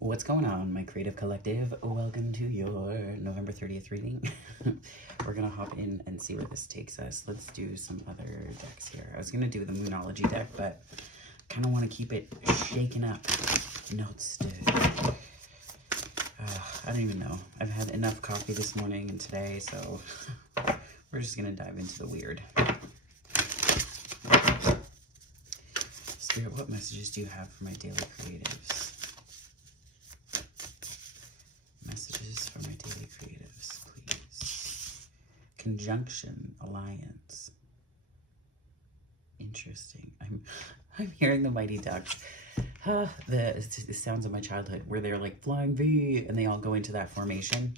What's going on, my creative collective? Welcome to your November 30th reading. We're gonna hop in and see where this takes us. Let's do some other decks here. I was gonna do the Moonology deck, but kind of want to keep it shaken up. Notes to... I don't even know. I've had enough coffee this morning and today, so we're just gonna dive into the weird. Spirit, what messages do you have for my daily creatives? Messages for my daily creatives, please. Conjunction, alliance. Interesting. I'm hearing the Mighty Ducks. The sounds of my childhood where they're like flying V and they all go into that formation.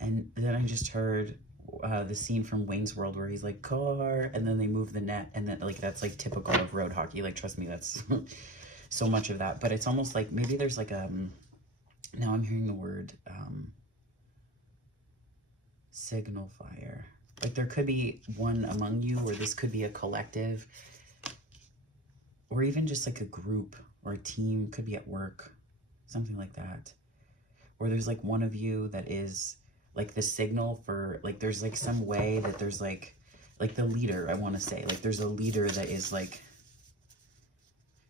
And then I just heard the scene from Wayne's World where he's like, car, and then they move the net, and then like that's like typical of road hockey. Like, trust me, that's so much of that. But it's almost like maybe there's like now I'm hearing the word signal fire. Like there could be one among you, or this could be a collective, or even just like a group or a team, could be at work, something like that. Or there's like one of you that is like the signal for, like there's like some way that there's like the leader, I want to say. Like there's a leader that is like,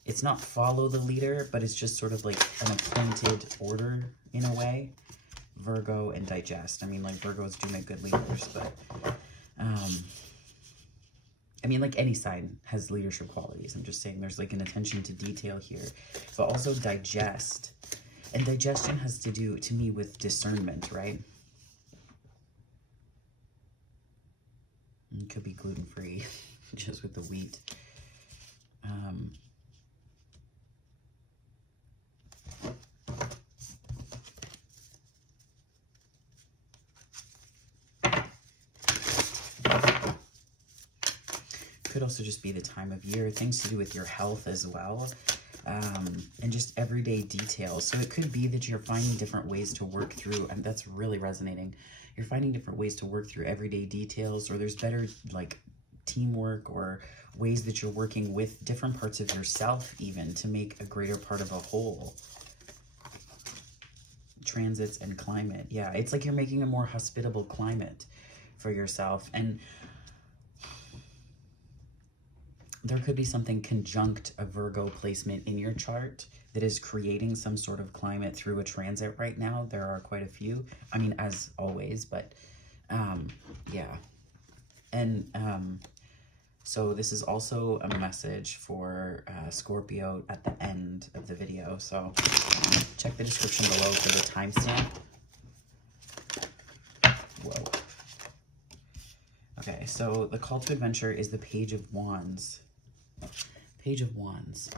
it's not follow the leader, but it's just sort of like an appointed order in a way. Virgo and digest. I mean, like Virgos do make good leaders, but I mean, like any sign has leadership qualities. I'm just saying there's like an attention to detail here, but also digest. And digestion has to do, to me, with discernment, right? It could be gluten-free, just with the wheat. Could also just be the time of year, things to do with your health as well, and just everyday details. So it could be that you're finding different ways to work through, and that's really resonating. You're finding different ways to work through everyday details, or there's better like teamwork or ways that you're working with different parts of yourself even to make a greater part of a whole. Transits and climate. Yeah, it's like you're making a more hospitable climate for yourself. And there could be something conjunct a Virgo placement in your chart that is creating some sort of climate through a transit right now. There are quite a few. I mean, as always, but yeah. And so this is also a message for Scorpio at the end of the video. So check the description below for the timestamp. Whoa. Okay, so the call to adventure is the Page of Wands. Page of Wands.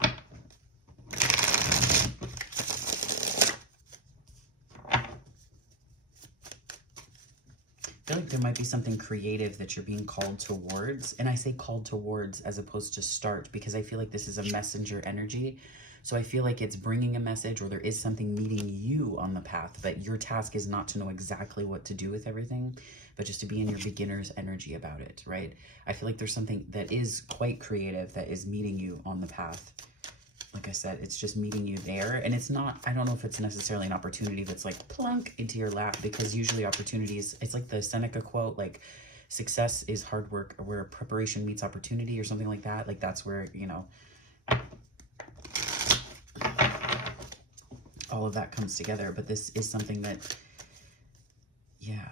I feel like there might be something creative that you're being called towards. And I say called towards as opposed to start, because I feel like this is a messenger energy. So I feel like it's bringing a message, or there is something meeting you on the path, but your task is not to know exactly what to do with everything, but just to be in your beginner's energy about it, right? I feel like there's something that is quite creative that is meeting you on the path. Like I said, it's just meeting you there. And it's not, I don't know if it's necessarily an opportunity that's like plunk into your lap, because usually opportunities, it's like the Seneca quote, like success is hard work, or where preparation meets opportunity, or something like that. Like that's where, you know, all of that comes together. But this is something that, yeah,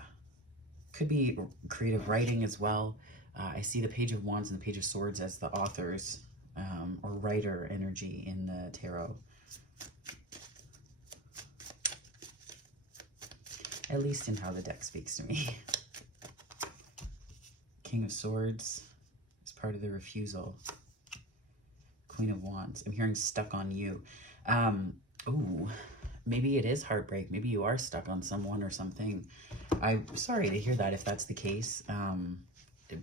could be creative writing as well. I see the Page of Wands and the Page of Swords as the authors or writer energy in the tarot. At least in how the deck speaks to me. King of Swords is part of the refusal. Queen of Wands. I'm hearing stuck on you. Ooh, maybe it is heartbreak. Maybe you are stuck on someone or something. I'm sorry to hear that if that's the case.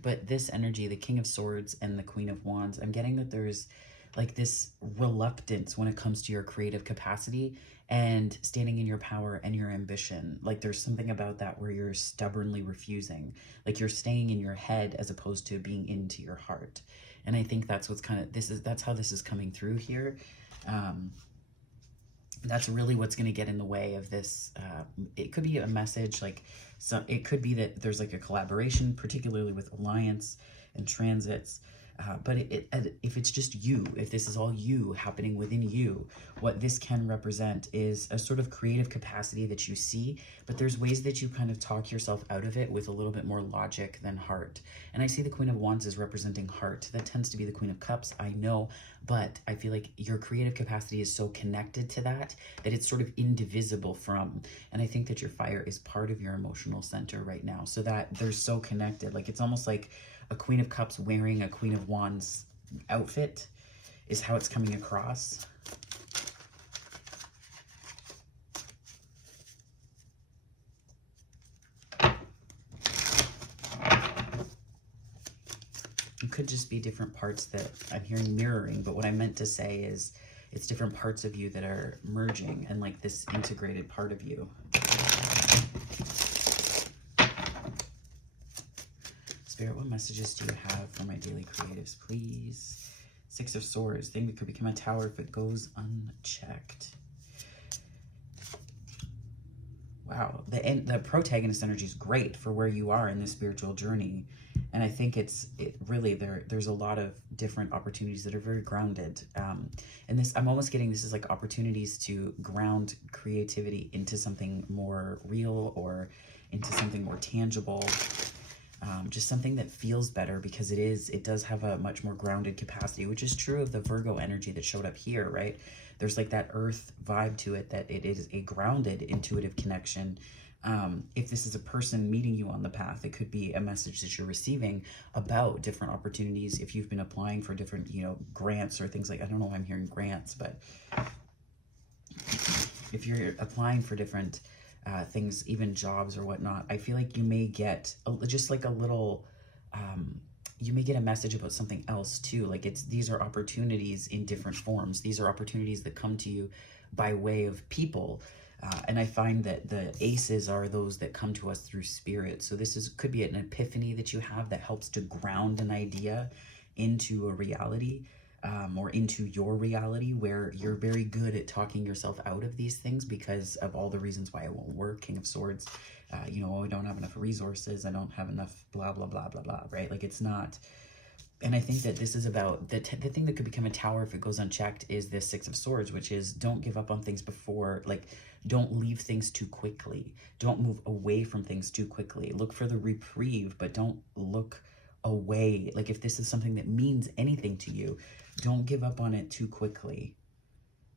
But this energy, the King of Swords and the Queen of Wands, I'm getting that there's like this reluctance when it comes to your creative capacity. and standing in your power and your ambition. Like there's something about that where you're stubbornly refusing, like you're staying in your head as opposed to being into your heart. And I think that's what's kind of, that's how this is coming through here. That's really what's going to get in the way of this. It could be a message, like, so it could be that there's like a collaboration, particularly with alliance and transits. But if it's just you, if this is all you happening within you, what this can represent is a sort of creative capacity that you see, but there's ways that you kind of talk yourself out of it with a little bit more logic than heart. And I see the Queen of Wands is representing heart. That tends to be the Queen of Cups, I know, but I feel like your creative capacity is so connected to that it's sort of indivisible from. And I think that your fire is part of your emotional center right now, so that they're so connected. Like it's almost like a Queen of Cups wearing a Queen of Wands outfit is how it's coming across. It could just be different parts that I'm hearing mirroring, but what I meant to say is it's different parts of you that are merging and like this integrated part of you. Spirit, what messages do you have for my daily creatives, please? Six of Swords, thing that could become a tower if it goes unchecked. Wow, the protagonist energy is great for where you are in this spiritual journey. And I think really there's a lot of different opportunities that are very grounded. And this, I'm almost getting this is like opportunities to ground creativity into something more real or into something more tangible. Just something that feels better, because it does have a much more grounded capacity, which is true of the Virgo energy that showed up here, right? There's like that earth vibe to it, that it is a grounded intuitive connection. If this is a person meeting you on the path, it could be a message that you're receiving about different opportunities. If you've been applying for different, grants or things like, I don't know why I'm hearing grants, but if you're applying for different things, even jobs or whatnot, I feel like you may get just like a little, you may get a message about something else too. Like these are opportunities in different forms. These are opportunities that come to you by way of people. And I find that the aces are those that come to us through spirit. So this could be an epiphany that you have that helps to ground an idea into a reality. Or into your reality, where you're very good at talking yourself out of these things because of all the reasons why it won't work. King of Swords, I don't have enough resources, I don't have enough blah, blah, blah, blah, blah, right? Like it's not. And I think that this is about the thing that could become a tower if it goes unchecked is this Six of Swords, which is don't give up on things before, like don't leave things too quickly. Don't move away from things too quickly. Look for the reprieve, but don't look away. Like if this is something that means anything to you, don't give up on it too quickly,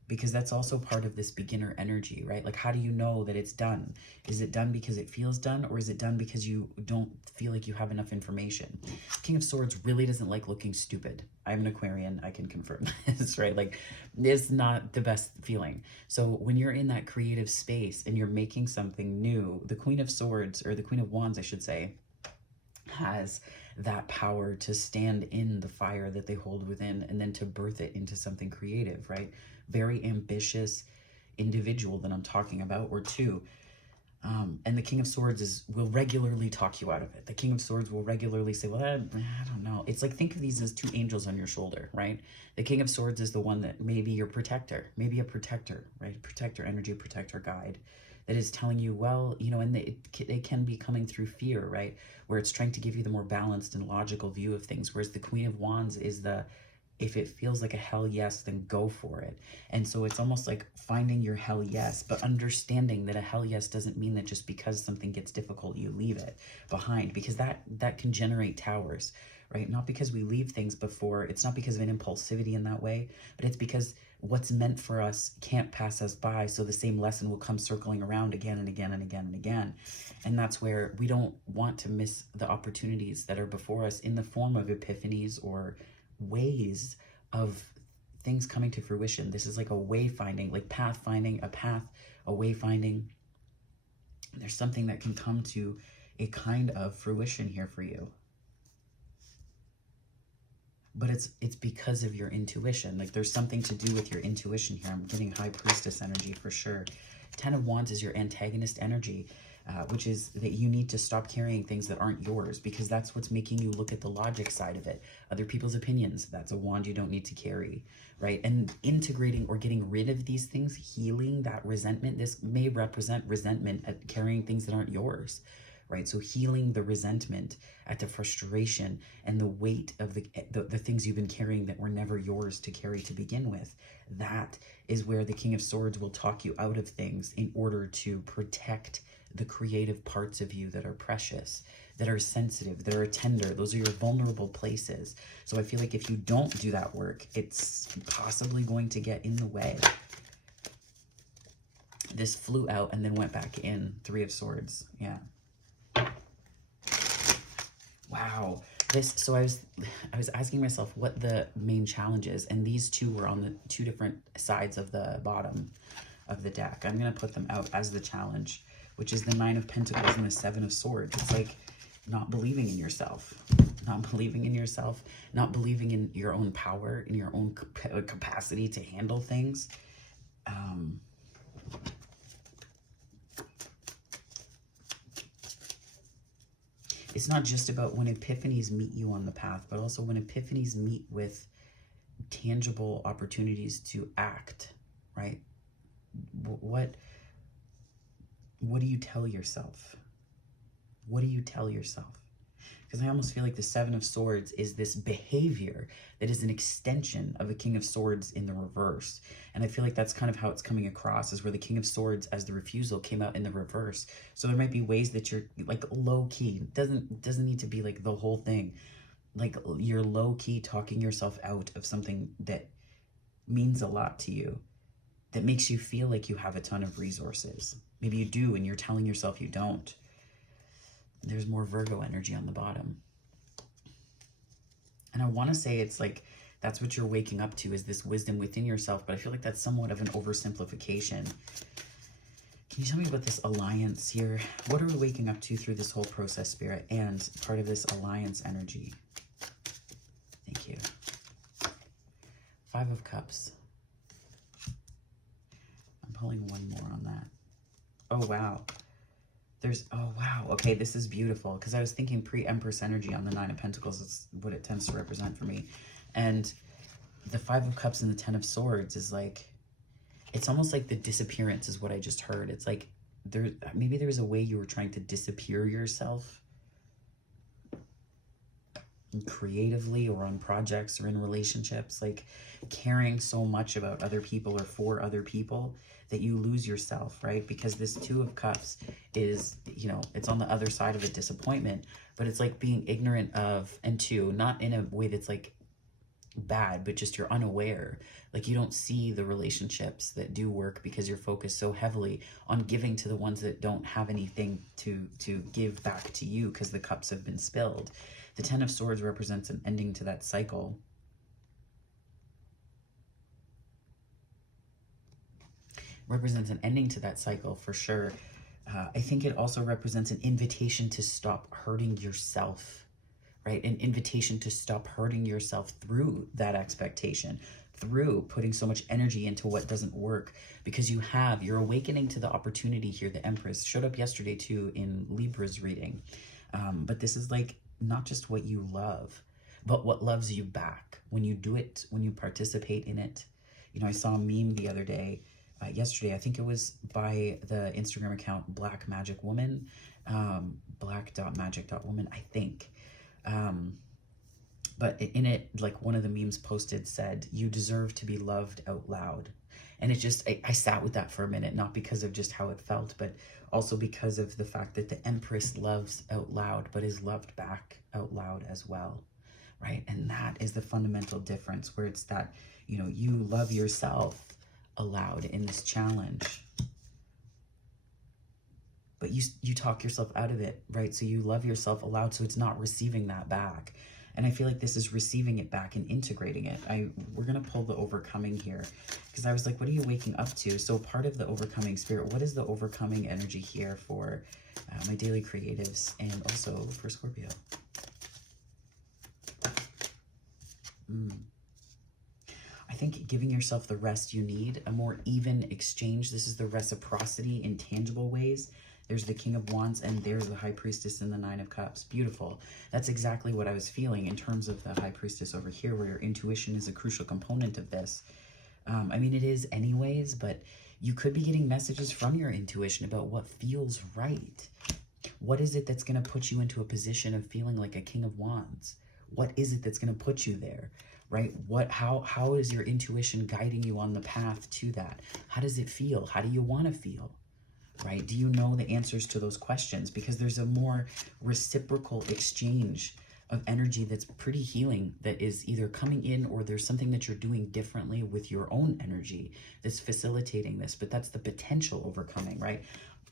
because that's also part of this beginner energy, right? Like how do you know that it's done? Is it done because it feels done, or is it done because you don't feel like you have enough information? King of Swords really doesn't like looking stupid. I'm an Aquarian, I can confirm this, right? Like it's not the best feeling. So when you're in that creative space and you're making something new, the Queen of Swords, or the Queen of Wands, I should say, has that power to stand in the fire that they hold within and then to birth it into something creative, right? Very ambitious individual that I'm talking about, or two. And the King of Swords will regularly talk you out of it. The King of Swords will regularly say, well, I don't know. It's like, think of these as two angels on your shoulder, right? The King of Swords is the one that may be your protector, maybe a protector, right? Protector energy, protector guide, that is telling you, well, and it can be coming through fear, right? Where it's trying to give you the more balanced and logical view of things. Whereas the Queen of Wands is if it feels like a hell yes, then go for it. And so it's almost like finding your hell yes, but understanding that a hell yes doesn't mean that just because something gets difficult, you leave it behind, because that can generate towers, right? Not because we leave things before, it's not because of an impulsivity in that way, but it's because what's meant for us can't pass us by. So the same lesson will come circling around again and again and again and again. And that's where we don't want to miss the opportunities that are before us in the form of epiphanies or ways of things coming to fruition. This is like a wayfinding, like pathfinding, a wayfinding. There's something that can come to a kind of fruition here for you. but it's because of your intuition. Like there's something to do with your intuition here. I'm getting High Priestess energy for sure. 10 of Wands is your antagonist energy, which is that you need to stop carrying things that aren't yours, because that's what's making you look at the logic side of it. Other people's opinions, that's a wand you don't need to carry, right? And integrating or getting rid of these things, healing that resentment. This may represent resentment at carrying things that aren't yours, right? So healing the resentment at the frustration and the weight of the things you've been carrying that were never yours to carry to begin with. That is where the King of Swords will talk you out of things in order to protect the creative parts of you that are precious, that are sensitive, that are tender. Those are your vulnerable places. So I feel like if you don't do that work, it's possibly going to get in the way. This flew out and then went back in. 3 of Swords. Yeah. Wow. So I was asking myself what the main challenge is, and these two were on the 2 different sides of the bottom of the deck. I'm going to put them out as the challenge, which is the 9 of Pentacles and the 7 of Swords. It's like not believing in yourself, not believing in yourself, not believing in your own power, in your own capacity to handle things. It's not just about when epiphanies meet you on the path, but also when epiphanies meet with tangible opportunities to act, right? What do you tell yourself? What do you tell yourself? Because I almost feel like the 7 of Swords is this behavior that is an extension of a King of Swords in the reverse. And I feel like that's kind of how it's coming across, is where the King of Swords as the refusal came out in the reverse. So there might be ways that you're like low key. Doesn't need to be like the whole thing. Like you're low key talking yourself out of something that means a lot to you, that makes you feel like you have a ton of resources. Maybe you do and you're telling yourself you don't. There's more Virgo energy on the bottom. And I want to say it's like, that's what you're waking up to, is this wisdom within yourself. But I feel like that's somewhat of an oversimplification. Can you tell me about this alliance here? What are we waking up to through this whole process, Spirit? And part of this alliance energy. Thank you. 5 of Cups. I'm pulling one more on that. Oh, wow. Oh, wow. Okay, this is beautiful. Because I was thinking pre-Empress energy on the 9 of Pentacles. It's what it tends to represent for me. And the 5 of Cups and the 10 of Swords is like, it's almost like the disappearance is what I just heard. It's like, maybe there's a way you were trying to disappear yourself creatively or on projects or in relationships, like caring so much about other people or for other people that you lose yourself, right? Because this 2 of Cups is, you know, it's on the other side of a disappointment, but it's like being ignorant of, and 2, not in a way that's like bad, but just you're unaware. Like you don't see the relationships that do work because you're focused so heavily on giving to the ones that don't have anything to give back to you because the cups have been spilled. The 10 of Swords represents an ending to that cycle. Represents an ending to that cycle for sure. I think it also represents an invitation to stop hurting yourself, right? An invitation to stop hurting yourself through that expectation, through putting so much energy into what doesn't work, because you're awakening to the opportunity here. The Empress showed up yesterday too in Libra's reading. But this is like not just what you love, but what loves you back when you do it, when you participate in it. You know, I saw a meme the other day, yesterday, I think it was by the Instagram account Black Magic Woman, black.magic.woman, I think. But in it, like one of the memes posted said, "You deserve to be loved out loud." And it just, I sat with that for a minute, not because of just how it felt, but also because of the fact that the Empress loves out loud, but is loved back out loud as well, right? And that is the fundamental difference, where it's that, you know, you love yourself aloud in this challenge, but you talk yourself out of it, right? So you love yourself aloud, so it's not receiving that back. And I feel like this is receiving it back and integrating it. We're going to pull the overcoming here, because I was like, what are you waking up to? So part of the overcoming, Spirit, what is the overcoming energy here for my daily creatives and also for Scorpio? I think giving yourself the rest you need, a more even exchange. This is the reciprocity in tangible ways. There's the King of Wands, and there's the High Priestess and the Nine of Cups. Beautiful. That's exactly what I was feeling in terms of the High Priestess over here, where your intuition is a crucial component of this. I mean, it is anyways, but you could be getting messages from your intuition about what feels right. What is it that's going to put you into a position of feeling like a King of Wands? What is it that's going to put you there? Right? How is your intuition guiding you on the path to that? How does it feel? How do you want to feel? Right? Do you know the answers to those questions? Because there's a more reciprocal exchange of energy that's pretty healing, that is either coming in, or there's something that you're doing differently with your own energy that's facilitating this. But that's the potential overcoming, right?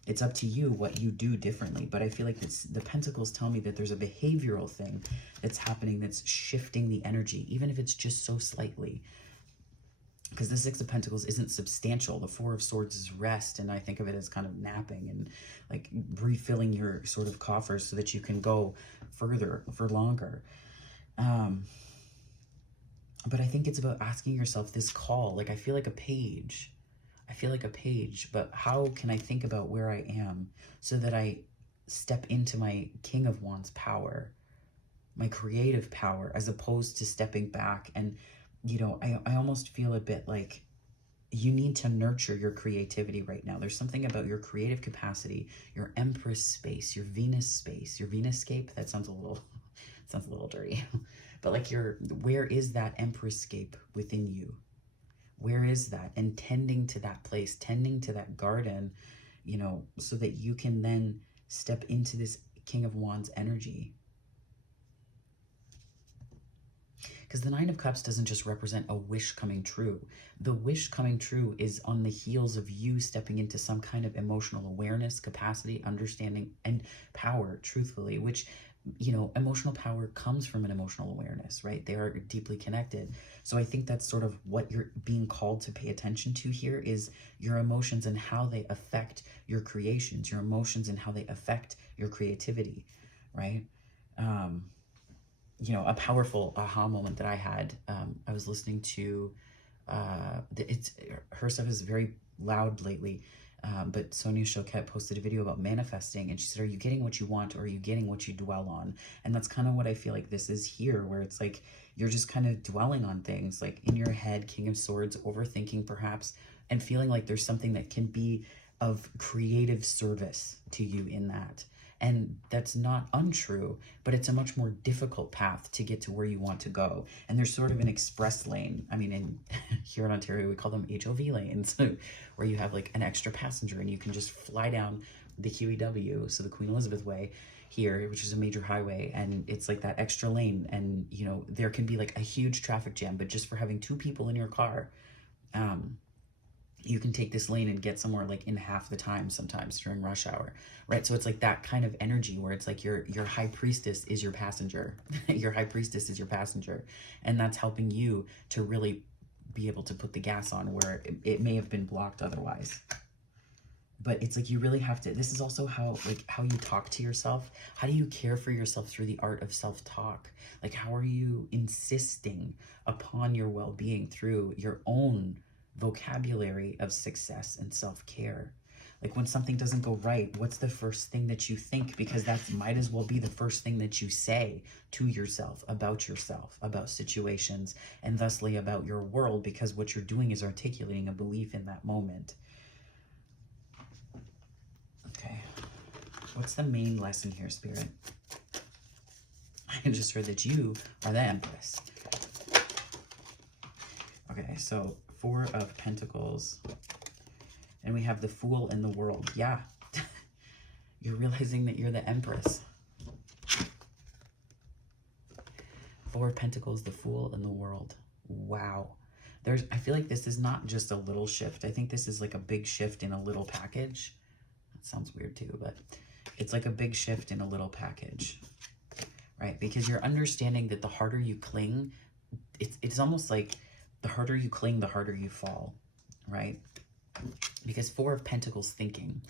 It's up to you what you do differently. But I feel like the Pentacles tell me that there's a behavioral thing that's happening that's shifting the energy, even if it's just so slightly. Because the Six of Pentacles isn't substantial. The Four of Swords is rest, and I think of it as kind of napping and like refilling your sort of coffers so that you can go further for longer. But I think it's about asking yourself this call. Like, I feel like a page. I feel like a page, but how can I think about where I am so that I step into my King of Wands power, my creative power, as opposed to stepping back? And, you know, I almost feel a bit like you need to nurture your creativity right now. There's something about your creative capacity, your Empress space, your Venus space, your Venus-scape. That sounds a little dirty, but like where is that Empress scape within you? Where is that? And tending to that place, tending to that garden, you know, so that you can then step into this King of Wands energy. Because the Nine of Cups doesn't just represent a wish coming true. The wish coming true is on the heels of you stepping into some kind of emotional awareness, capacity, understanding, and power, truthfully, which, you know, emotional power comes from an emotional awareness, right? They are deeply connected. So I think that's sort of what you're being called to pay attention to here, is your emotions and how they affect your creations, your emotions and how they affect your creativity, right? You know, a powerful aha moment that I had, I was listening to, her stuff is very loud lately, but Sonia Choquette posted a video about manifesting, and she said, are you getting what you want, or are you getting what you dwell on? And that's kind of what I feel like this is here, where it's like you're just kind of dwelling on things, like in your head, King of Swords, overthinking perhaps, and feeling like there's something that can be of creative service to you in that. And that's not untrue, but it's a much more difficult path to get to where you want to go. And there's sort of an express lane. I mean, here in Ontario, we call them HOV lanes, where you have like an extra passenger and you can just fly down the QEW, so the Queen Elizabeth Way here, which is a major highway, and it's like that extra lane. And, you know, there can be like a huge traffic jam, but just for having two people in your car, you can take this lane and get somewhere like in half the time sometimes during rush hour, right? So it's like that kind of energy where it's like your High Priestess is your passenger. Your High Priestess is your passenger. And that's helping you to really be able to put the gas on where it may have been blocked otherwise. But it's like you really have to, this is also how you talk to yourself. How do you care for yourself through the art of self-talk? Like, how are you insisting upon your well-being through your own vocabulary of success and self-care? Like, when something doesn't go right, what's the first thing that you think? Because that might as well be the first thing that you say to yourself, about situations, and thusly about your world, because what you're doing is articulating a belief in that moment. Okay, what's the main lesson here, Spirit? I just heard that you are the Empress. Okay, so Four of Pentacles, and we have the Fool in the World. Yeah, you're realizing that you're the Empress. Four of Pentacles, the Fool in the World. Wow. I feel like this is not just a little shift. I think this is like a big shift in a little package. That sounds weird too, but it's like a big shift in a little package, right? Because you're understanding that the harder you cling, it's almost like the harder you cling, the harder you fall, right? Because Four of Pentacles thinking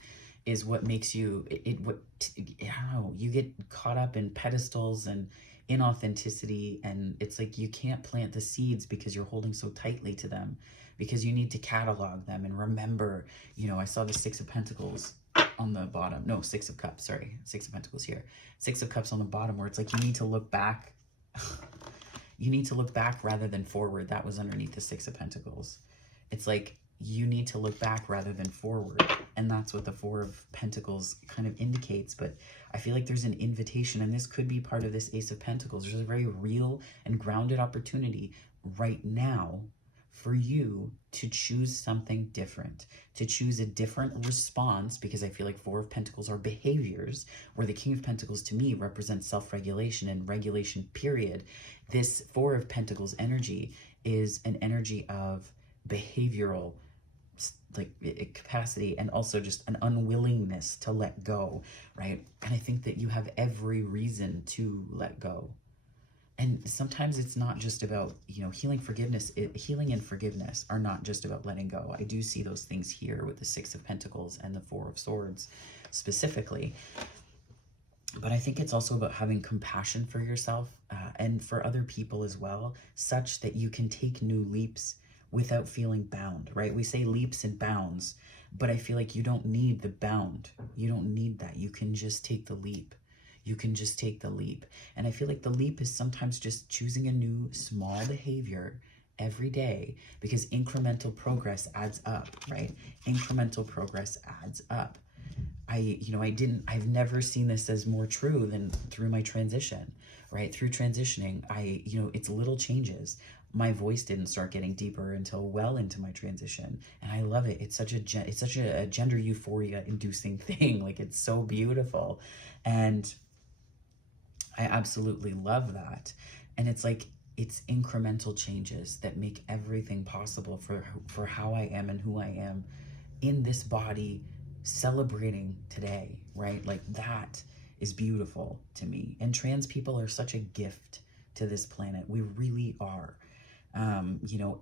is what makes you, I don't know, you get caught up in pedestals and inauthenticity, and it's like you can't plant the seeds because you're holding so tightly to them, because you need to catalog them and remember. I saw the Six of Pentacles on the bottom. No, Six of Cups, sorry. Six of Pentacles here. Six of Cups on the bottom, where it's like you need to look back. You need to look back rather than forward. That was underneath the Six of Pentacles. It's like you need to look back rather than forward. And that's what the Four of Pentacles kind of indicates. But I feel like there's an invitation, and this could be part of this Ace of Pentacles. There's a very real and grounded opportunity right now for you to choose something different, to choose a different response, because I feel like Four of Pentacles are behaviors, where the King of Pentacles to me represents self-regulation and regulation, period. This Four of Pentacles energy is an energy of behavioral capacity, and also just an unwillingness to let go, right? And I think that you have every reason to let go. And sometimes it's not just about, healing, forgiveness. Healing and forgiveness are not just about letting go. I do see those things here with the Six of Pentacles and the Four of Swords specifically. But I think it's also about having compassion for yourself and for other people as well, such that you can take new leaps without feeling bound, right? We say leaps and bounds, but I feel like you don't need the bound. You don't need that. You can just take the leap. You can just take the leap. And I feel like the leap is sometimes just choosing a new small behavior every day, because incremental progress adds up, right? Incremental progress adds up. I've never seen this as more true than through my transition, right? Through transitioning, it's little changes. My voice didn't start getting deeper until well into my transition, and I love it. It's such a gender euphoria inducing thing. Like, it's so beautiful, and I absolutely love that. And it's like, it's incremental changes that make everything possible for how I am and who I am in this body, celebrating today, right? Like, that is beautiful to me. And trans people are such a gift to this planet. We really are.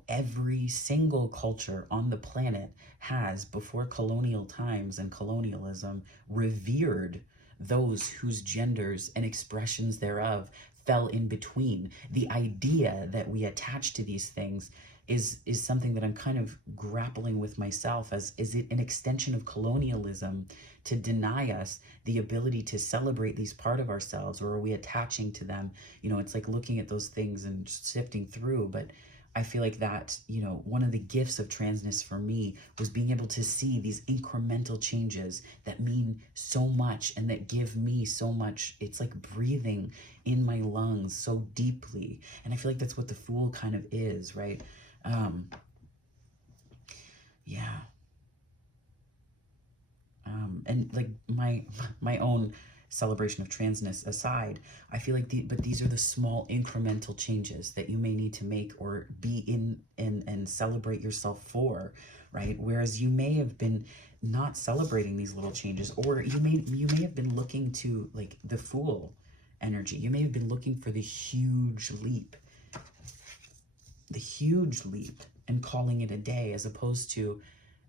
Every single culture on the planet has, before colonial times and colonialism, revered those whose genders and expressions thereof fell in between. The idea that we attach to these things is something that I'm kind of grappling with myself, as, is it an extension of colonialism to deny us the ability to celebrate these part of ourselves, or are we attaching to them? It's like looking at those things and sifting through. But I feel like that, one of the gifts of transness for me was being able to see these incremental changes that mean so much and that give me so much. It's like breathing in my lungs so deeply. And I feel like that's what the Fool kind of is, right? Yeah. And like my own celebration of transness aside, I feel like but these are the small incremental changes that you may need to make or be in and celebrate yourself for, right? Whereas you may have been not celebrating these little changes, or you may have been looking to, like, the Fool energy. You may have been looking for the huge leap, and calling it a day, as opposed to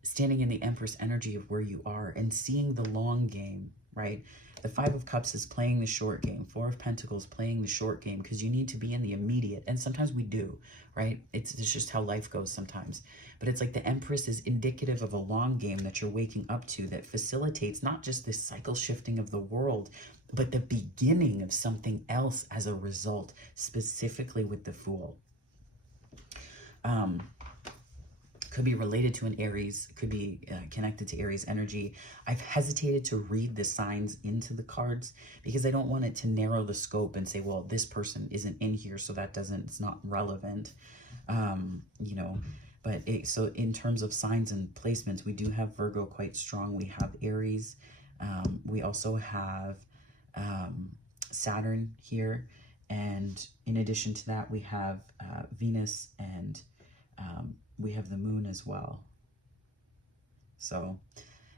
standing in the Empress energy of where you are and seeing the long game, right? The Five of Cups is playing the short game. Four of Pentacles playing the short game, because you need to be in the immediate. And sometimes we do, right? It's just how life goes sometimes. But it's like the Empress is indicative of a long game that you're waking up to, that facilitates not just this cycle shifting of the world, but the beginning of something else as a result, specifically with the Fool. Could be related to an Aries, could be connected to Aries energy. I've hesitated to read the signs into the cards because I don't want it to narrow the scope and say, well, this person isn't in here, so it's not relevant. But so in terms of signs and placements, we do have Virgo quite strong. We have Aries. We also have Saturn here. And in addition to that, we have Venus, and we have the Moon as well. So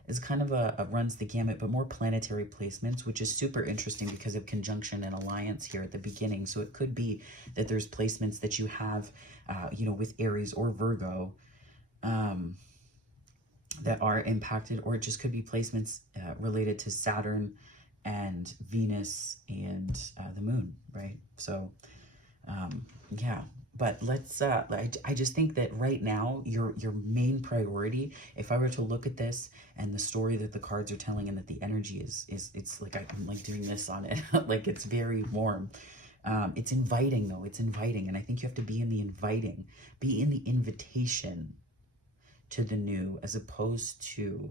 it's kind of a runs the gamut, but more planetary placements, which is super interesting because of conjunction and alliance here at the beginning. So it could be that there's placements that you have, with Aries or Virgo. that are impacted, or it just could be placements related to Saturn and Venus and the moon, right? So yeah, but let's I just think that right now your main priority, if I were to look at this and the story that the cards are telling, and that the energy is it's like I'm like doing this on it like it's very warm. It's inviting, though. It's inviting, and I think you have to be in the inviting, be in the invitation to the new, as opposed to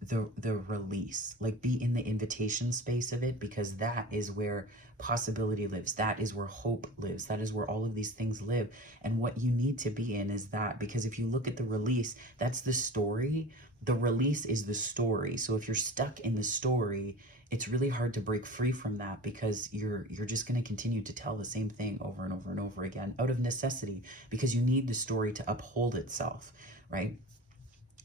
the release. Like, be in the invitation space of it, because that is where possibility lives. That is where hope lives. That is where all of these things live. And what you need to be in is that, because if you look at the release, that's the story. The release is the story. So if you're stuck in the story, it's really hard to break free from that, because you're just going to continue to tell the same thing over and over and over again out of necessity, because you need the story to uphold itself, right?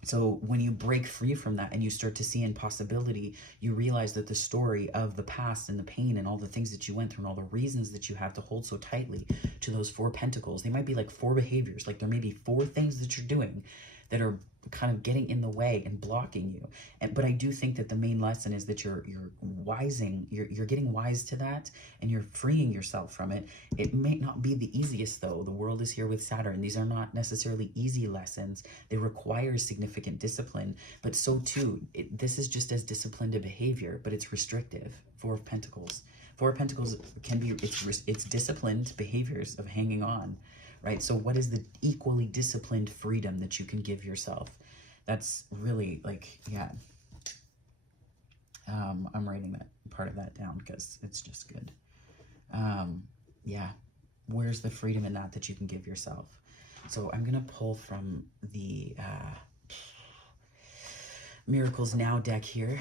So when you break free from that and you start to see in possibility, you realize that the story of the past and the pain and all the things that you went through and all the reasons that you have to hold so tightly to those 4 pentacles, they might be like 4 behaviors. Like, there may be 4 things that you're doing that are kind of getting in the way and blocking you. But I do think that the main lesson is that you're getting wise to that, and you're freeing yourself from it. It may not be the easiest, though. The world is here with Saturn. These are not necessarily easy lessons. They require significant discipline, but so too, this is just as disciplined a behavior, but it's restrictive. 4 of Pentacles. 4 of Pentacles can be, it's disciplined behaviors of hanging on. Right? So what is the equally disciplined freedom that you can give yourself? That's really, like, yeah. I'm writing that part of that down because it's just good. Yeah. Where's the freedom in that you can give yourself? So I'm going to pull from the Miracles Now deck here.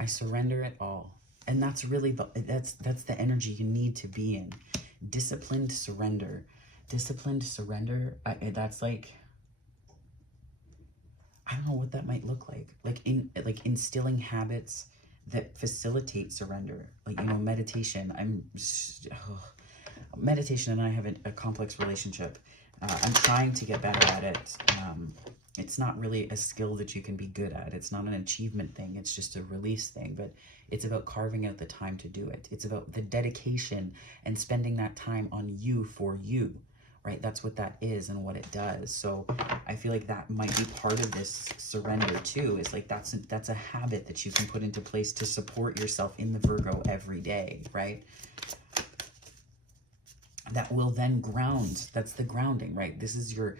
I surrender it all. And that's really that's the energy you need to be in. Disciplined surrender. Disciplined surrender. That's like, I don't know what that might look like. Like instilling habits that facilitate surrender. Like, you know, meditation. Meditation and I have a complex relationship. I'm trying to get better at it. It's not really a skill that you can be good at. It's not an achievement thing. It's just a release thing. But it's about carving out the time to do it. It's about the dedication and spending that time on you for you, right? That's what that is and what it does. So I feel like that might be part of this surrender too. Is like that's a habit that you can put into place to support yourself in the Virgo every day, right? That will then ground. That's the grounding, right? This is your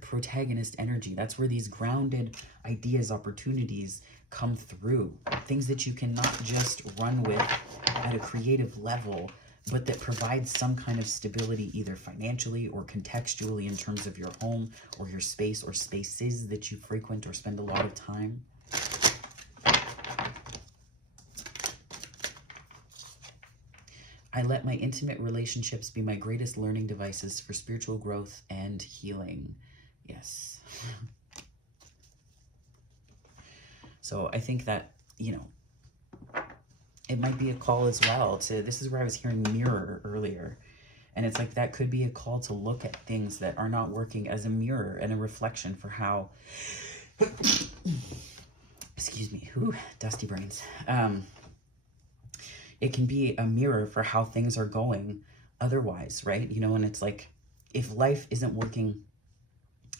protagonist energy. That's where these grounded ideas, opportunities come through. Things that you cannot just run with at a creative level, but that provide some kind of stability, either financially or contextually, in terms of your home or your space or spaces that you frequent or spend a lot of time. I let my intimate relationships be my greatest learning devices for spiritual growth and healing. Yes. So I think that, you know, it might be a call as well to, this is where I was hearing mirror earlier. And it's like, that could be a call to look at things that are not working as a mirror and a reflection for how, excuse me, dusty brains. It can be a mirror for how things are going otherwise, right? You know, and it's like, if life isn't working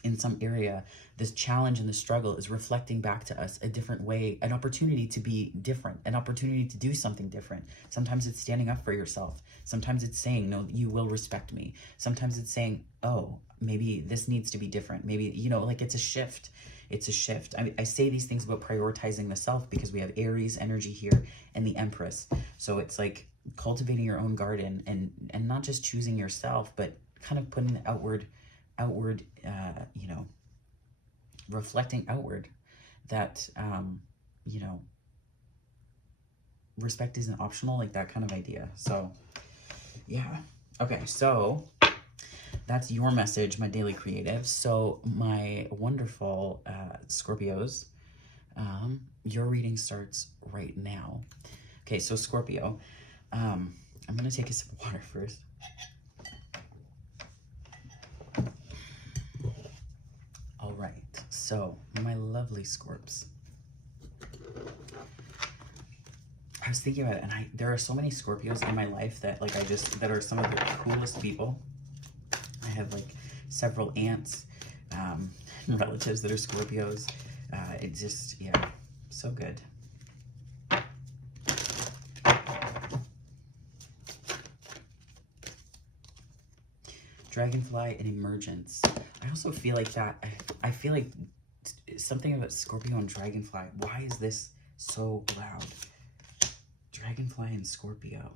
in some area, this challenge and the struggle is reflecting back to us a different way, an opportunity to be different, an opportunity to do something different. Sometimes it's standing up for yourself. Sometimes it's saying, no, you will respect me. Sometimes it's saying, oh, maybe this needs to be different. Maybe, you know, like, it's a shift. It's a shift. I say these things about prioritizing the self because we have Aries energy here and the Empress. So it's like cultivating your own garden and not just choosing yourself, but kind of putting the outward, you know, reflecting outward that, you know, respect isn't optional, like that kind of idea. So yeah. Okay. So that's your message, my daily creative. So my wonderful Scorpios, Your reading starts right now. Okay, so Scorpio, I'm going to take a sip of water first. All right, so my lovely Scorps. I was thinking about it, and there are so many Scorpios in my life that like that are some of the coolest people. I have like several aunts, relatives that are Scorpios. It just, yeah, so good. Dragonfly and emergence. I also feel like that, I feel like something about Scorpio and Dragonfly. Why is this so loud? Dragonfly and Scorpio.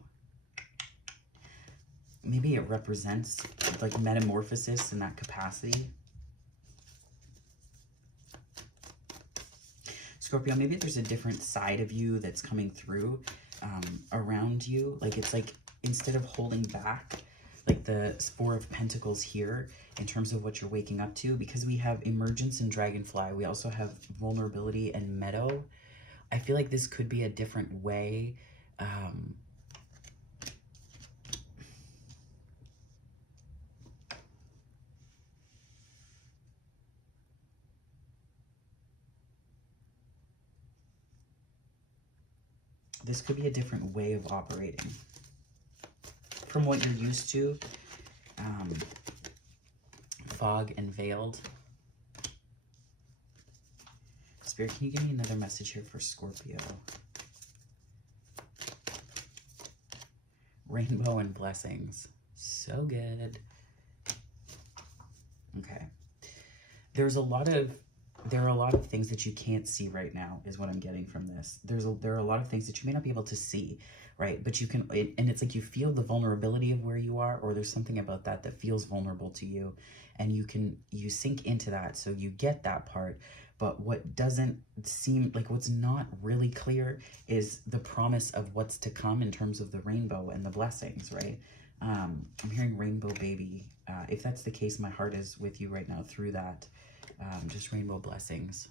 Maybe it represents like metamorphosis in that capacity. Scorpio, maybe there's a different side of you that's coming through around you. Like it's like instead of holding back, like the Four of Pentacles here in terms of what you're waking up to, because we have emergence and Dragonfly. We also have vulnerability and meadow. I feel like this could be a different way. This could be a different way of operating from what you're used to. Fog and veiled. Spirit, can you give me another message here for Scorpio? Rainbow and blessings. So good. Okay. There are a lot of things that you can't see right now is what I'm getting from this. There are a lot of things that you may not be able to see, right? But you can, and it's like you feel the vulnerability of where you are, or there's something about that that feels vulnerable to you, and you sink into that, so you get that part. But what doesn't seem like, what's not really clear is the promise of what's to come in terms of the rainbow and the blessings, right? I'm hearing rainbow baby. If that's the case, my heart is with you right now through that. Just rainbow blessings.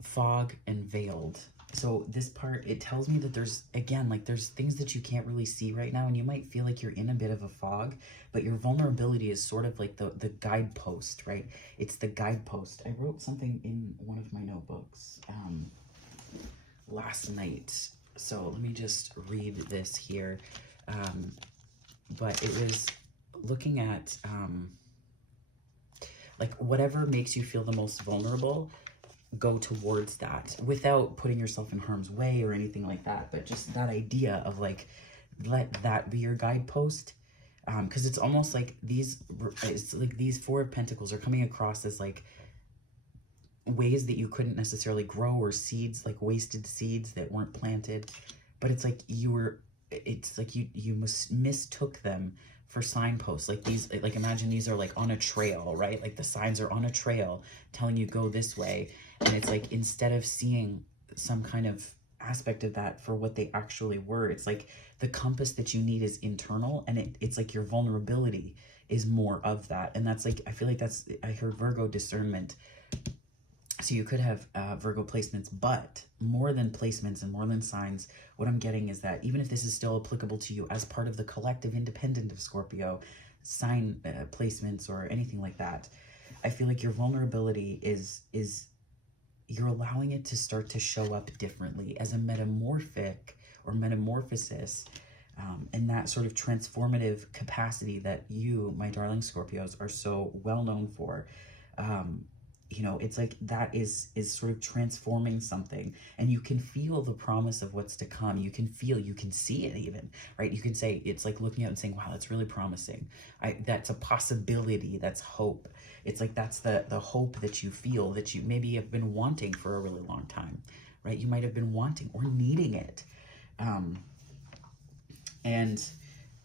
Fog and veiled. So this part, it tells me that there's, again, like there's things that you can't really see right now, and you might feel like you're in a bit of a fog, but your vulnerability is sort of like the guidepost, right? It's the guidepost. I wrote something in one of my notebooks last night. So let me just read this here. But it was looking at like whatever makes you feel the most vulnerable, go towards that without putting yourself in harm's way or anything like that. But just that idea of like, let that be your guidepost. Because it's almost like these Four of Pentacles are coming across as like ways that you couldn't necessarily grow, or seeds, like wasted seeds that weren't planted. But it's like you mistook them for signposts. Like these, like imagine these are like on a trail, right? Like the signs are on a trail telling you go this way. And it's like, instead of seeing some kind of aspect of that for what they actually were, it's like the compass that you need is internal, and it's like your vulnerability is more of that. And that's like, I feel like that's, I heard Virgo discernment. So you could have Virgo placements, but more than placements and more than signs, what I'm getting is that even if this is still applicable to you as part of the collective independent of Scorpio, sign placements or anything like that, I feel like your vulnerability is you're allowing it to start to show up differently as a metamorphic or metamorphosis, and that sort of transformative capacity that you, my darling Scorpios, are so well known for. You know, it's like that is sort of transforming something, and you can feel the promise of what's to come. You can see it even, right? You can say, it's like looking out and saying, wow, that's really promising. That's a possibility. That's hope. It's like, that's the hope that you feel, that you maybe have been wanting for a really long time, right? You might have been wanting or needing it. And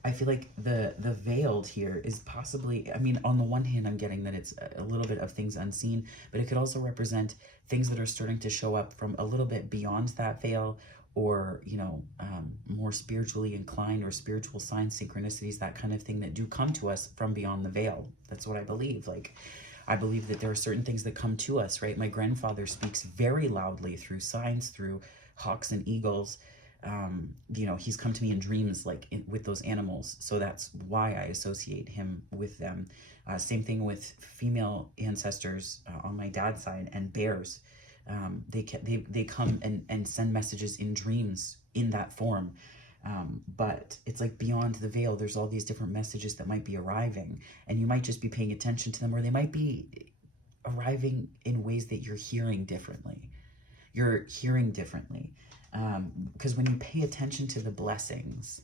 I feel like the veiled here is possibly, I mean, on the one hand, I'm getting that it's a little bit of things unseen, but it could also represent things that are starting to show up from a little bit beyond that veil, or, you know, more spiritually inclined, or spiritual signs, synchronicities, that kind of thing that do come to us from beyond the veil. That's what I believe. Like, I believe that there are certain things that come to us, right? My grandfather speaks very loudly through signs, through hawks and eagles. You know, he's come to me in dreams, like with those animals. So that's why I associate him with them. Same thing with female ancestors on my dad's side, and bears. They come and send messages in dreams in that form. But it's like beyond the veil, there's all these different messages that might be arriving, and you might just be paying attention to them, or they might be arriving in ways that you're hearing differently. You're hearing differently. Because when you pay attention to the blessings,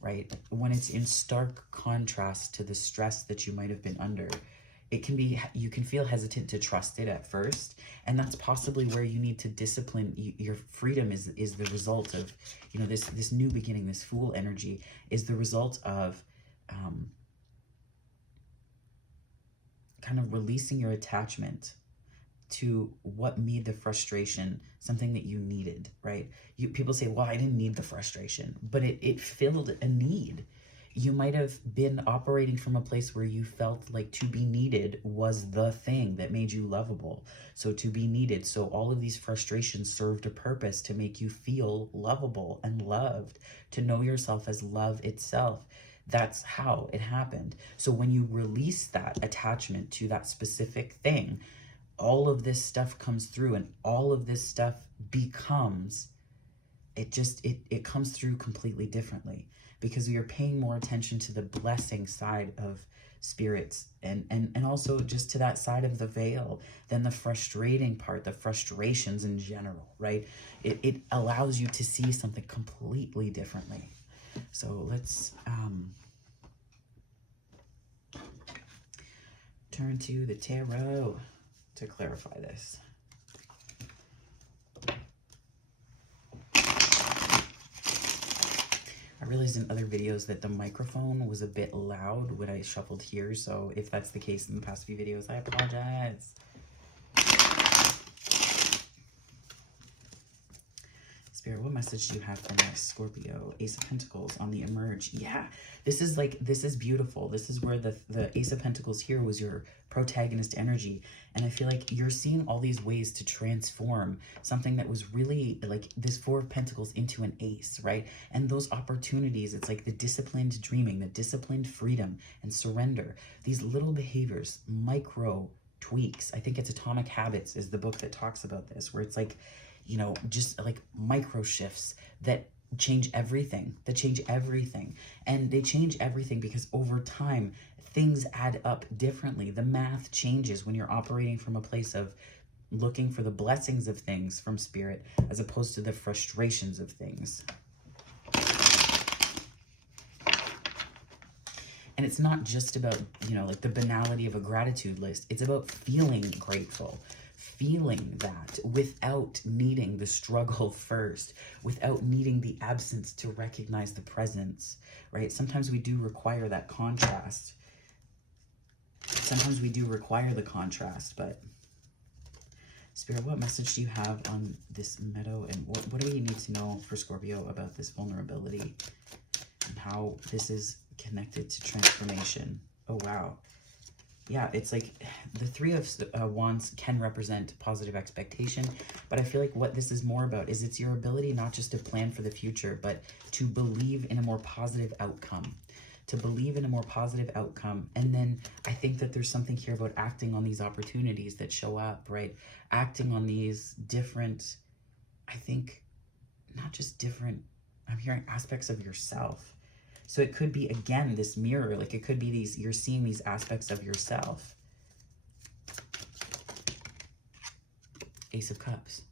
right, when it's in stark contrast to the stress that you might have been under, it can be, you can feel hesitant to trust it at first, and that's possibly where you need to discipline. Your freedom is the result of, you know, this new beginning. This Fool energy is the result of kind of releasing your attachment to what made the frustration something that you needed, right? People say, well, I didn't need the frustration, but it filled a need. You might have been operating from a place where you felt like to be needed was the thing that made you lovable. So to be needed. So all of these frustrations served a purpose to make you feel lovable and loved, to know yourself as love itself. That's how it happened. So when you release that attachment to that specific thing, all of this stuff comes through, and all of this stuff becomes, it comes through completely differently, because we are paying more attention to the blessing side of spirits, and also just to that side of the veil than the frustrating part, the frustrations in general, right? It allows you to see something completely differently. So let's turn to the tarot to clarify this. I realized in other videos that the microphone was a bit loud when I shuffled here, so if that's the case in the past few videos, I apologize. Spirit, what message do you have for next, Scorpio? Ace of Pentacles on the emerge. Yeah, this is beautiful. This is where the Ace of Pentacles here was your protagonist energy. And I feel like you're seeing all these ways to transform something that was really like this Four of Pentacles into an ace, right? And those opportunities, it's like the disciplined dreaming, the disciplined freedom and surrender. These little behaviors, micro tweaks. I think it's Atomic Habits is the book that talks about this, where it's like, you know, just like micro shifts that change everything, And they change everything because over time, things add up differently. The math changes when you're operating from a place of looking for the blessings of things from spirit, as opposed to the frustrations of things. And it's not just about, you know, like the banality of a gratitude list. It's about feeling grateful. Feeling that without needing the struggle first, without needing the absence to recognize the presence, right? Sometimes we do require that contrast. Sometimes we do require the contrast, but Spirit, what message do you have on this meadow, and what do we need to know for Scorpio about this vulnerability and how this is connected to transformation? Oh, wow. Yeah, it's like the Three of Wands can represent positive expectation, but I feel like what this is more about is it's your ability not just to plan for the future, but to believe in a more positive outcome. To believe in a more positive outcome. And then I think that there's something here about acting on these opportunities that show up, right? Acting on these different, I think, not just different, I'm hearing aspects of yourself. So it could be, again, this mirror, like it could be these, you're seeing these aspects of yourself. Ace of Cups.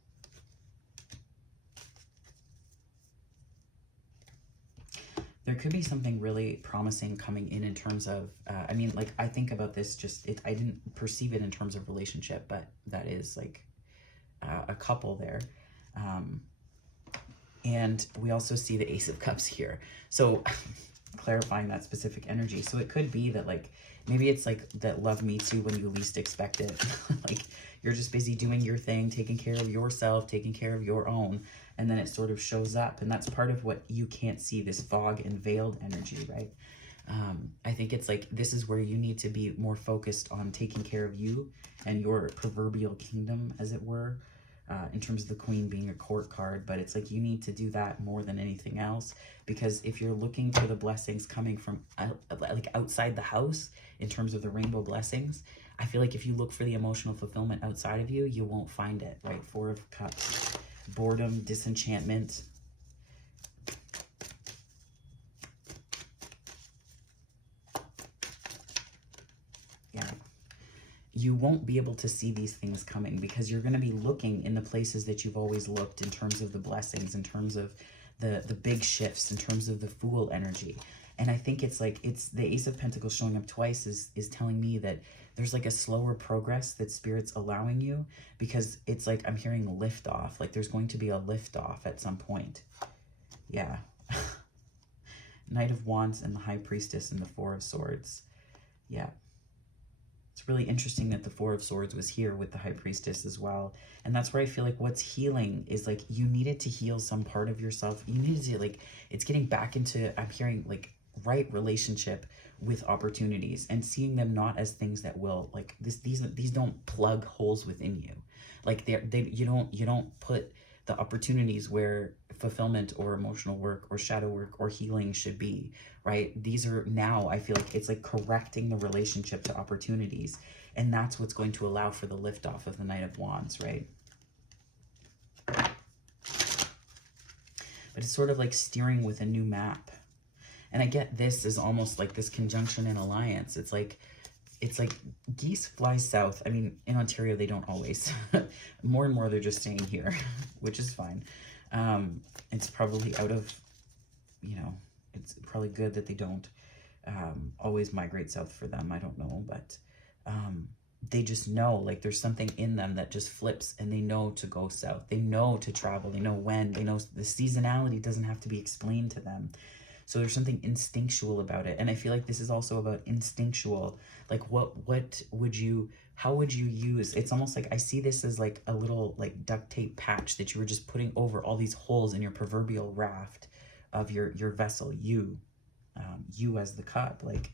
There could be something really promising coming in terms of, I mean, like I think about this just, I didn't perceive it in terms of relationship, but that is like a couple there. And we also see the Ace of Cups here. So clarifying that specific energy. So it could be that like, maybe it's like that love meets you when you least expect it. Like you're just busy doing your thing, taking care of yourself, taking care of your own. And then it sort of shows up. And that's part of what you can't see, this fog and veiled energy, right? I think it's like, this is where you need to be more focused on taking care of you and your proverbial kingdom, as it were, in terms of the Queen being a court card. But it's like, you need to do that more than anything else, because if you're looking for the blessings coming from like outside the house, in terms of the rainbow blessings, I feel like if you look for the emotional fulfillment outside of you, you won't find it, right? Four of Cups, boredom, disenchantment. Yeah. You won't be able to see these things coming, because you're going to be looking in the places that you've always looked, in terms of the blessings, in terms of the big shifts, in terms of the Fool energy. And I think it's like, it's the Ace of Pentacles showing up twice is telling me that there's like a slower progress that Spirit's allowing you, because it's like, I'm hearing lift off, like there's going to be a lift off at some point. Yeah. Knight of Wands and the High Priestess and the Four of Swords. Yeah. It's really interesting that the Four of Swords was here with the High Priestess as well. And that's where I feel like what's healing is like, you needed to heal some part of yourself. You needed to, like, it's getting back into, I'm hearing like, right relationship with opportunities, and seeing them not as things that will, like, these don't plug holes within you. Like you don't put the opportunities where fulfillment or emotional work or shadow work or healing should be, right? These are now, I feel like it's like correcting the relationship to opportunities. And that's what's going to allow for the liftoff of the Knight of Wands, right? But it's sort of like steering with a new map. And I get this is almost like this conjunction in alliance. It's like geese fly south. I mean, in Ontario, they don't always. More and more, they're just staying here, which is fine. It's probably out of, you know, it's probably good that they don't always migrate south for them. I don't know, but they just know, like, there's something in them that just flips, and they know to go south. They know to travel. They know when. They know the seasonality doesn't have to be explained to them. So there's something instinctual about it. And I feel like this is also about instinctual. Like, how would you use, it's almost like I see this as like a little like duct tape patch that you were just putting over all these holes in your proverbial raft of your vessel, you as the cup, like,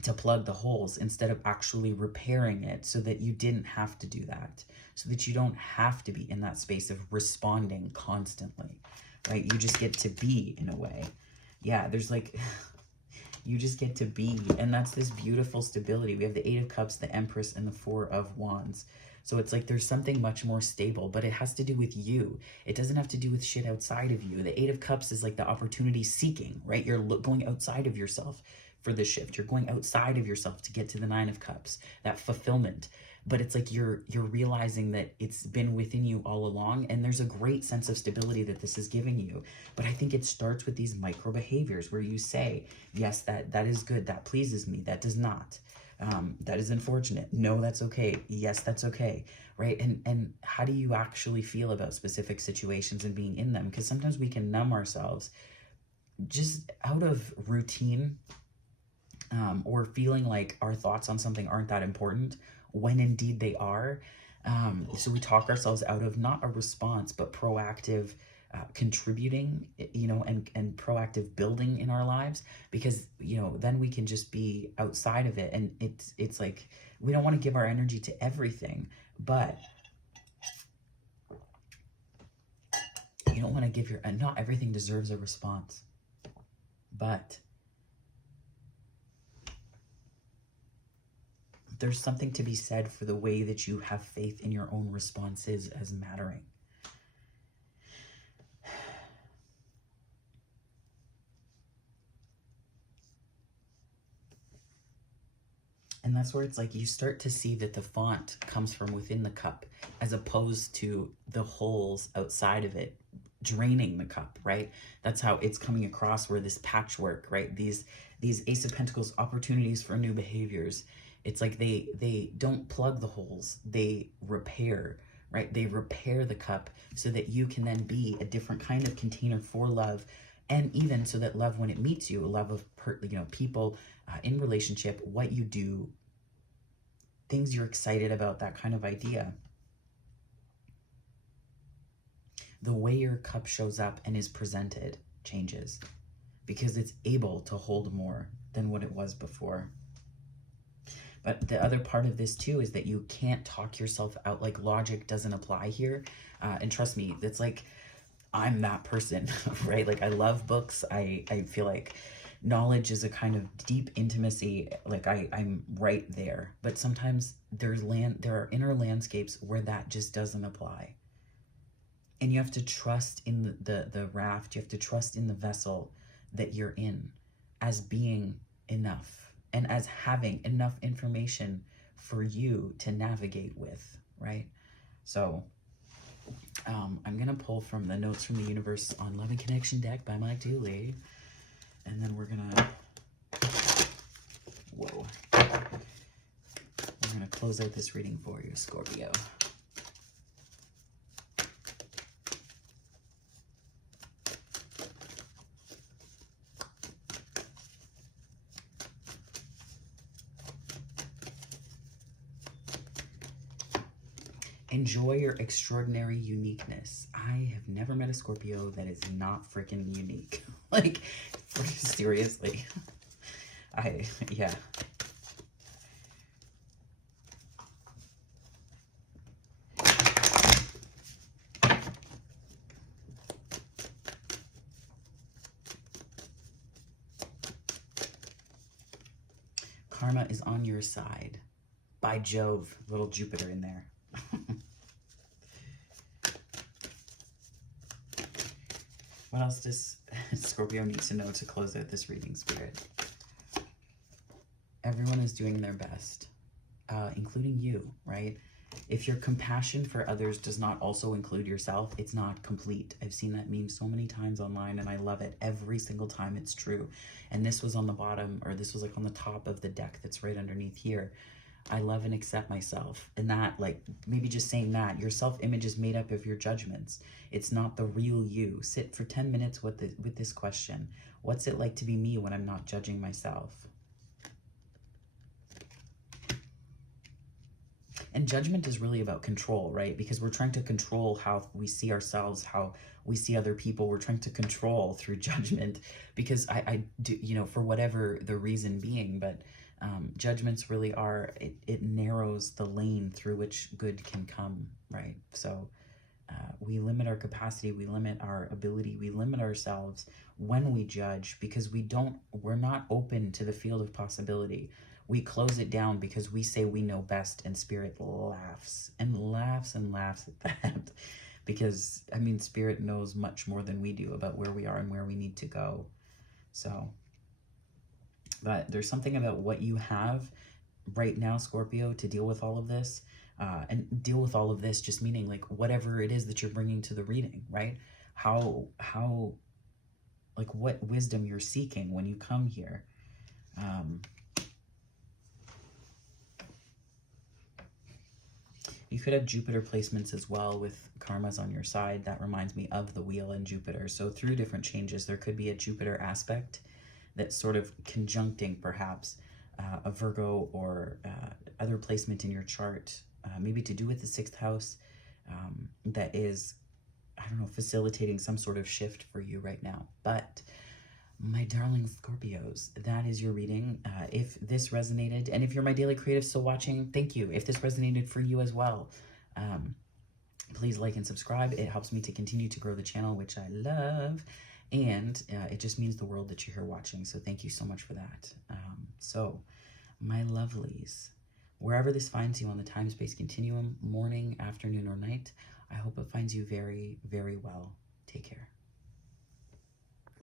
to plug the holes instead of actually repairing it, so that you didn't have to do that, so that you don't have to be in that space of responding constantly. Right? You just get to be, in a way. Yeah, there's like, you just get to be. And that's this beautiful stability. We have the Eight of Cups, the Empress, and the Four of Wands. So it's like there's something much more stable, but it has to do with you. It doesn't have to do with shit outside of you. The Eight of Cups is like the opportunity seeking, right? You're going outside of yourself for the shift. You're going outside of yourself to get to the Nine of Cups, that fulfillment. But it's like you're realizing that it's been within you all along, and there's a great sense of stability that this is giving you. But I think it starts with these micro behaviors where you say, yes, that is good, that pleases me, that does not. That is unfortunate. No, that's okay. Yes, that's okay. Right? And how do you actually feel about specific situations and being in them? Because sometimes we can numb ourselves just out of routine, or feeling like our thoughts on something aren't that important, when indeed they are. So we talk ourselves out of not a response, but proactive contributing, you know, and proactive building in our lives, because, you know, then we can just be outside of it. And it's like, we don't want to give our energy to everything, but you don't want to give not everything deserves a response, but there's something to be said for the way that you have faith in your own responses as mattering. And that's where it's like you start to see that the font comes from within the cup, as opposed to the holes outside of it draining the cup, right? That's how it's coming across, where this patchwork, right? These Ace of Pentacles opportunities for new behaviors. It's like they don't plug the holes, they repair, right? They repair the cup so that you can then be a different kind of container for love. And even so that love, when it meets you, a love of, you know, people in relationship, what you do, things you're excited about, that kind of idea. The way your cup shows up and is presented changes. because it's able to hold more than what it was before. But the other part of this too is that you can't talk yourself out. Like, logic doesn't apply here. And trust me, it's like, I'm that person, right? Like, I love books. I feel like knowledge is a kind of deep intimacy. Like, I'm right there. But sometimes there are inner landscapes where that just doesn't apply. And you have to trust in the raft. You have to trust in the vessel that you're in as being enough and as having enough information for you to navigate with, right? So I'm going to pull from the Notes from the Universe on Love and Connection deck by Mike Dooley. And then we're going to, whoa, we're going to close out this reading for you, Scorpio. Enjoy your extraordinary uniqueness. I have never met a Scorpio that is not freaking unique. Like, seriously. Yeah. Karma is on your side. By Jove, little Jupiter in there. What else does Scorpio need to know to close out this reading, Spirit? Everyone is doing their best, including you, right? If your compassion for others does not also include yourself, it's not complete. I've seen that meme so many times online, and I love it every single time. It's true. And this was on the bottom, or this was like on the top of the deck that's right underneath here. I love and accept myself. And that, like, maybe just saying that, your self-image is made up of your judgments. It's not the real you. Sit for 10 minutes with this question. What's it like to be me when I'm not judging myself? And judgment is really about control, right? Because we're trying to control how we see ourselves, how we see other people. We're trying to control through judgment because I do, you know, for whatever the reason being, but judgments really are, it narrows the lane through which good can come, right? So we limit our capacity, we limit our ability, we limit ourselves when we judge because we're not open to the field of possibility. We close it down because we say we know best, and Spirit laughs and laughs and laughs at that because, I mean, Spirit knows much more than we do about where we are and where we need to go. So, but there's something about what you have right now, Scorpio, to deal with all of this. And deal with all of this just meaning like whatever it is that you're bringing to the reading, right? How like what wisdom you're seeking when you come here. You could have Jupiter placements as well with karmas on your side. That reminds me of the wheel and Jupiter. So through different changes, there could be a Jupiter aspect that's sort of conjuncting perhaps a Virgo or other placement in your chart, maybe to do with the 6th house, that is, I don't know, facilitating some sort of shift for you right now. But my darling Scorpios, that is your reading. If this resonated, and if you're my daily creative still watching, thank you. If this resonated for you as well, please like and subscribe. It helps me to continue to grow the channel, which I love. And it just means the world that you're here watching. So thank you so much for that. So my lovelies, wherever this finds you on the time-space continuum, morning, afternoon, or night, I hope it finds you very, very well. Take care.